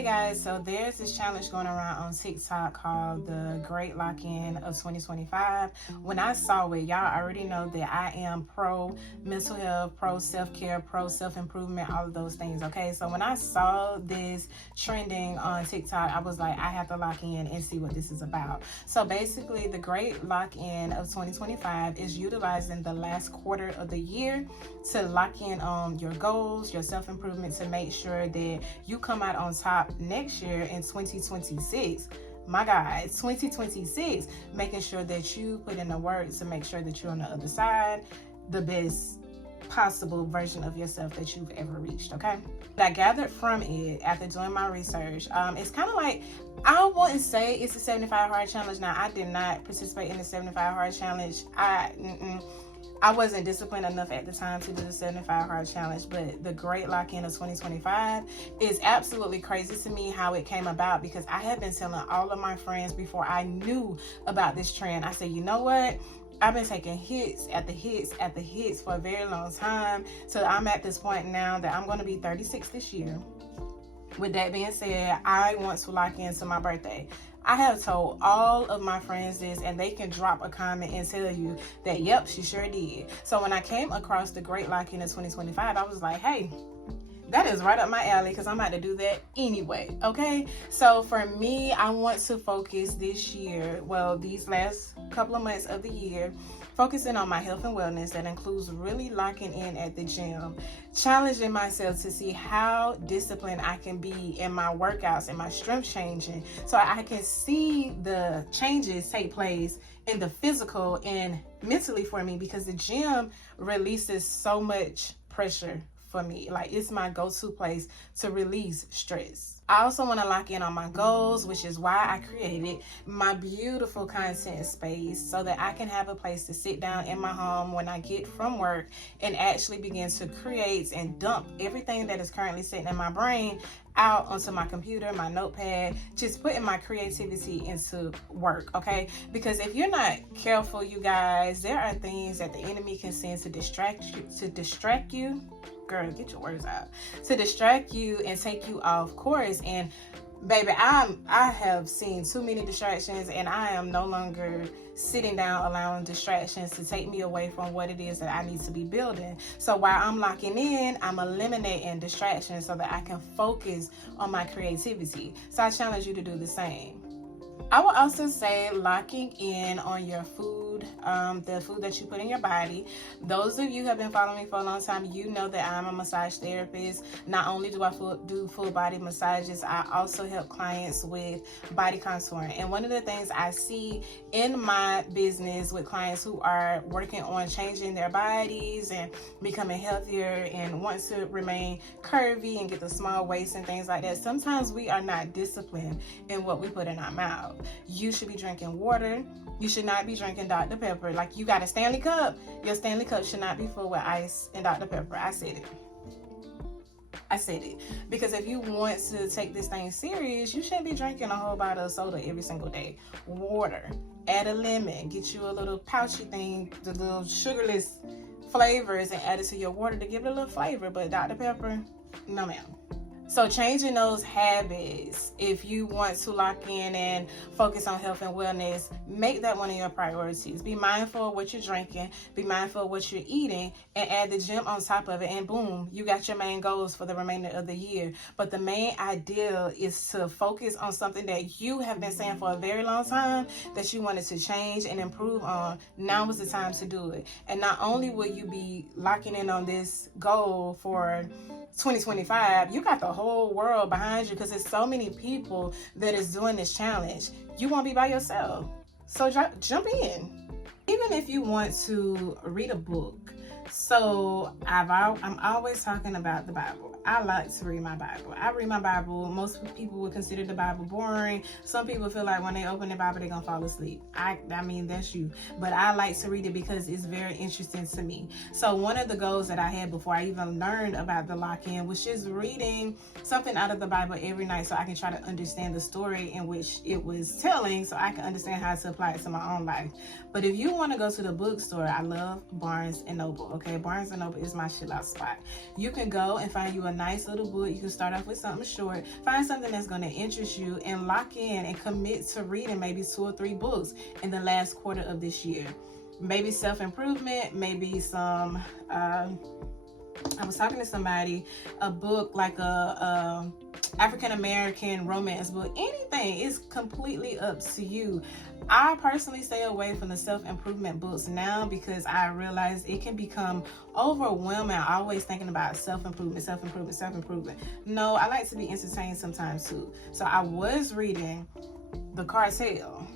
Hey guys, so there's this challenge going around on TikTok called the Great Lock-In of 2025. When I saw it, y'all already know that I am pro mental health, pro self-care, pro self-improvement, all of those things, okay? So when I saw this trending on TikTok, I was like, I have to lock in and see what this is about. So basically, the Great Lock-In of 2025 is utilizing the last quarter of the year to lock in on your goals, your self-improvement, to make sure that you come out on top next year in 2026. My God, 2026, making sure that you put in the work to make sure that you're on the other side, the best possible version of yourself that you've ever reached, okay? What I gathered from it after doing my research, it's kind of like, I wouldn't say it's a 75 hard challenge. Now, I did not participate in the 75 hard challenge. I wasn't disciplined enough at the time to do the 75 hard challenge, but the Great Lock-In of 2025 is absolutely crazy to me how it came about, because I had been telling all of my friends before I knew about this trend. I said, you know what? I've been taking hits after hits after hits for a very long time. So I'm at this point now that I'm going to be 36 this year. With that being said, I want to lock into my birthday. I have told all of my friends this, and they can drop a comment and tell you that, yep, she sure did. So when I came across the Great Lock-In of 2025, I was like, hey, that is right up my alley, because I'm about to do that anyway, okay? So for me, I want to focus this year, well, these last couple of months of the year, focusing on my health and wellness. That includes really locking in at the gym, challenging myself to see how disciplined I can be in my workouts and my strength changing, so I can see the changes take place in the physical and mentally for me, because the gym releases so much pressure for me. Like, it's my go-to place to release stress. I also want to lock in on my goals, which is why I created my beautiful content space, so that I can have a place to sit down in my home when I get from work and actually begin to create and dump everything that is currently sitting in my brain out onto my computer, my notepad, just putting my creativity into work, okay? Because if you're not careful, you guys, there are things that the enemy can send to distract you. Girl, get your words out. To distract you and take you off course. And baby, I have seen too many distractions, and I am no longer sitting down allowing distractions to take me away from what it is that I need to be building. So while I'm locking in, I'm eliminating distractions so that I can focus on my creativity. So I challenge you to do the same. I will also say locking in on your food, the food that you put in your body. Those of you who have been following me for a long time, you know that I'm a massage therapist. Not only do I do full body massages, I also help clients with body contouring. And one of the things I see in my business with clients who are working on changing their bodies and becoming healthier and want to remain curvy and get the small waist and things like that, sometimes we are not disciplined in what we put in our mouth. You should be drinking water. You should not be drinking Dr. Pepper. Like, you got a Stanley Cup. Your Stanley Cup should not be full with ice and Dr. Pepper. I said it. Because if you want to take this thing serious, you shouldn't be drinking a whole bottle of soda every single day. Water. Add a lemon. Get you a little pouchy thing, the little sugarless flavors, and add it to your water to give it a little flavor. But Dr. Pepper, no ma'am. So changing those habits, if you want to lock in and focus on health and wellness, make that one of your priorities. Be mindful of what you're drinking, be mindful of what you're eating, and add the gym on top of it, and boom, you got your main goals for the remainder of the year. But the main idea is to focus on something that you have been saying for a very long time that you wanted to change and improve on. Now is the time to do it. And not only will you be locking in on this goal for 2025, you got the whole world behind you, because there's so many people that is doing this challenge. You won't be by yourself. So jump in. Even if you want to read a book. So I'm always talking about the Bible. I like to read my Bible. I read my Bible. Most people would consider the Bible boring. Some people feel like when they open the Bible, they're going to fall asleep. I mean, that's you. But I like to read it because it's very interesting to me. So one of the goals that I had before I even learned about the lock-in was just reading something out of the Bible every night, so I can try to understand the story in which it was telling, so I can understand how to apply it to my own life. But if you want to go to the bookstore, I love Barnes and Noble. okay? Barnes & Noble is my chill out spot. You can go and find you a nice little book. You can start off with something short. Find something that's going to interest you and lock in and commit to reading maybe 2 or 3 books in the last quarter of this year. Maybe self-improvement, maybe some... I was talking to somebody, a book like a African-American romance book. Anything is completely up to you. I personally stay away from the self-improvement books now because I realize it can become overwhelming. Always thinking about self-improvement. No, I like to be entertained sometimes too. So I was reading The Cartel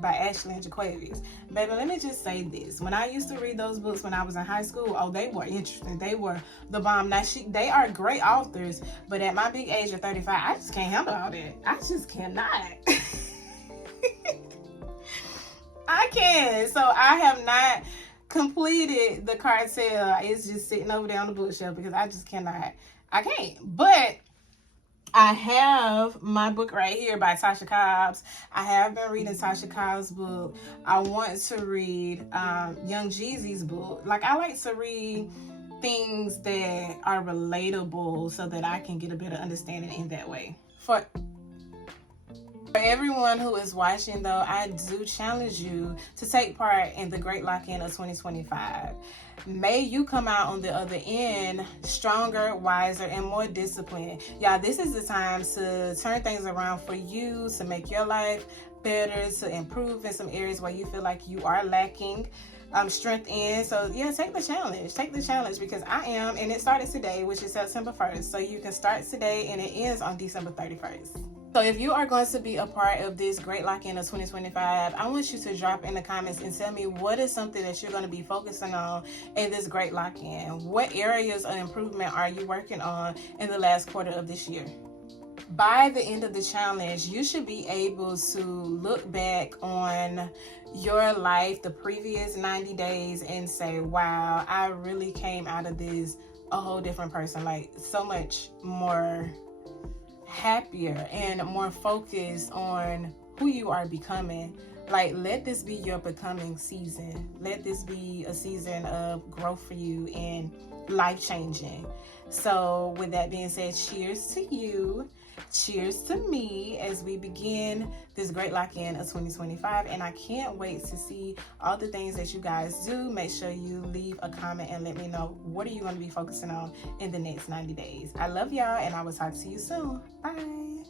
by Ashley and Jaquavius. Baby, let me just say this. When I used to read those books when I was in high school, oh, they were interesting. They were the bomb. Now, they are great authors, but at my big age of 35, I just can't handle all that. I just cannot. I can't. So I have not completed The Cartel. It's just sitting over there on the bookshelf because I just cannot. I can't. But I have my book right here by Tasha Cobbs. I have been reading Tasha Cobbs' book. I want to read Young Jeezy's book. Like, I like to read things that are relatable so that I can get a better understanding in that way. For everyone who is watching, though, I do challenge you to take part in the Great Lock-In of 2025. May you come out on the other end stronger, wiser, and more disciplined. Y'all, this is the time to turn things around for you, to make your life better, to improve in some areas where you feel like you are lacking strength in. So yeah, take the challenge because I am, and it started today, which is September 1st. So you can start today and it ends on December 31st. So if you are going to be a part of this Great Lock-In of 2025, I want you to drop in the comments and tell me what is something that you're going to be focusing on in this Great Lock-In. What areas of improvement are you working on in the last quarter of this year? By the end of the challenge, you should be able to look back on your life, the previous 90 days, and say, wow, I really came out of this a whole different person, like so much more happier and more focused on who you are becoming. Like, let this be your becoming season. Let this be a season of growth for you and life changing. So with that being said, cheers to you. Cheers to me as we begin this Great Lock-In of 2025. And I can't wait to see all the things that you guys do. Make sure you leave a comment and let me know what are you going to be focusing on in the next 90 days. I love y'all and I will talk to you soon. Bye.